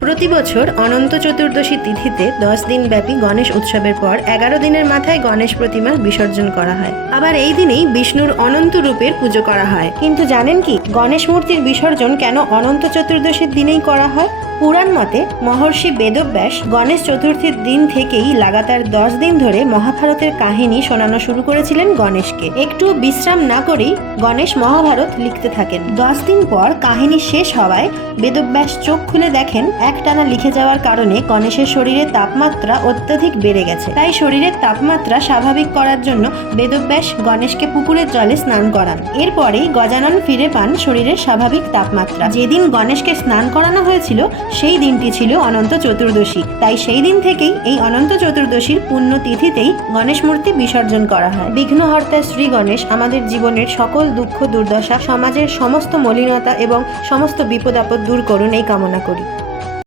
প্রতি বছর অনন্ত চতুর্দশী তিথিতে 10 দিন ব্যাপী গণেশ উৎসবের পর 11 দিনের মাথায় গণেশ প্রতিমার বিসর্জন করা হয়। আবার এই দিনেই বিষ্ণুর অনন্ত রূপের পুজো করা হয়। কিন্তু জানেন কি গণেশ মূর্তির বিসর্জন কেন অনন্ত চতুর্দশীর দিনেই করা হয়? পুরাণ মতে মহর্ষি বেদব্যাস গণেশ চতুর্থীর দিন থেকেই লাগাতার 10 দিন ধরে মহাভারতের কাহিনী শোনানো শুরু করেছিলেন গণেশকে। একটু বিশ্রাম না করেই গণেশ মহাভারত লিখতে থাকেন। 10 দিন পর কাহিনী শেষ হওয়ায় বেদব্যাস চোখ খুলে দেখেন একটানা লিখে যাওয়ার কারণে গণেশের শরীরের তাপমাত্রা অত্যধিক বেড়ে গেছে। তাই শরীরের তাপমাত্রা স্বাভাবিক করার জন্য বেদব্যাস গণেশকে পুকুরের জলে স্নান করান। এরপরেই গজানন ফিরে পান শরীরের স্বাভাবিক তাপমাত্রা। যেদিন গণেশকে স্নান করানো হয়েছিল সেই দিনটি ছিল অনন্ত চতুর্দশী। তাই সেই দিন থেকেই এই অনন্ত চতুর্দশীর পুণ্য তিথিতেই গণেশ মূর্তি বিসর্জন করা হয়। বিঘ্নহর্তা শ্রী গণেশ আমাদের জীবনের সকল দুঃখ দুর্দশা, সমাজের সমস্ত মলিনতা এবং সমস্ত বিপদ আপদ দূর করুন এই কামনা করি।